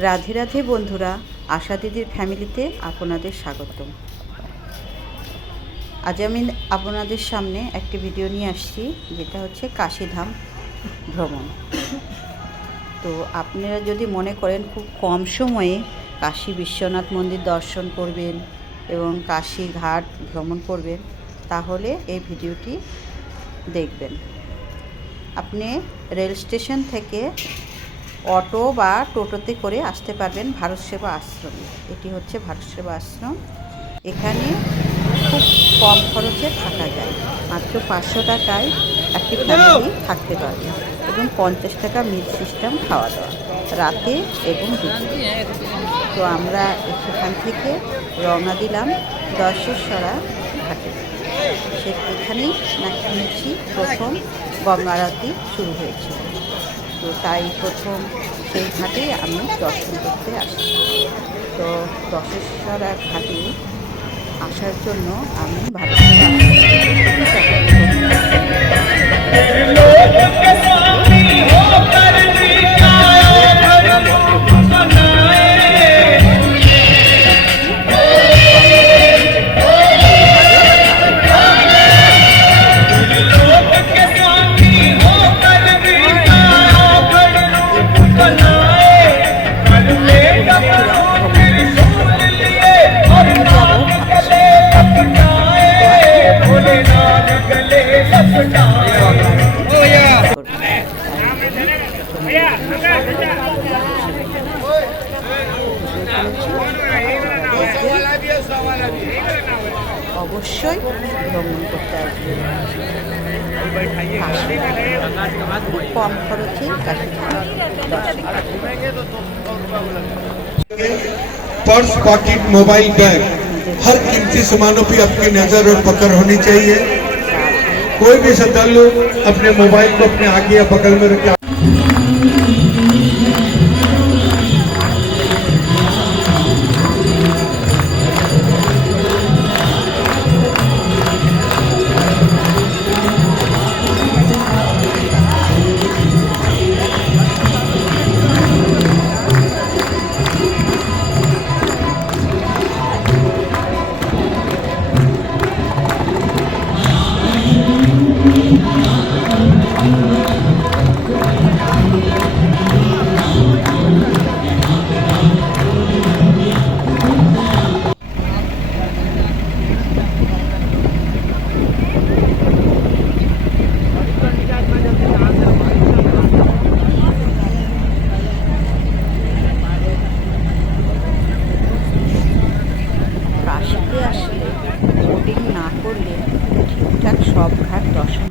রাধে রাধে বন্ধুরা, আশা দিদির ফ্যামিলিতে আপনাদের স্বাগত। আজ আমি আপনাদের সামনে একটি ভিডিও নিয়ে আসছি, যেটা হচ্ছে কাশীধাম ভ্রমণ। তো আপনারা যদি মনে করেন খুব কম সময়ে কাশী বিশ্বনাথ মন্দির দর্শন করবেন এবং কাশী ঘাট ভ্রমণ করবেন, তাহলে এই ভিডিওটি দেখবেন। আপনি রেল স্টেশন থেকে অটো বা টোটোতে করে আসতে পারবেন ভারত সেবা আশ্রমে। এটি হচ্ছে ভারত সেবা আশ্রম। এখানে খুব কম খরচে থাকা যায়, মাত্র 500 টাকায় একটি ফ্যামিলি থাকতে পারবে এবং 50 টাকা মিল সিস্টেম খাওয়া দাওয়া রাতে এবং দুপুরে। তো আমরা সেখান থেকে রওনা দিলাম দর্শেশ্বরা ঘাটে। সেখানেই নাকি শুনেছি প্রথম গঙ্গা আরতি শুরু হয়েছিল। তো তাই প্রথম সেই ঘাটে আমি দর্শন করতে আসি। তো দশেশ্বরা ঘাটে আসার জন্য আমি অবশ্যই ভ্রমণ করতে আসবে। কম খরচে पर्स, पॉकेट, मोबाइल, बैग, हर कीमती सामानों पे आपकी नजर और पकड़ होनी चाहिए। कोई भी श्रद्धालु अपने मोबाइल को अपने आगे या बगल में रखे। কাশীতে আসলে বোটিং না করলে ঠিকঠাক সব ঘাট দর্শন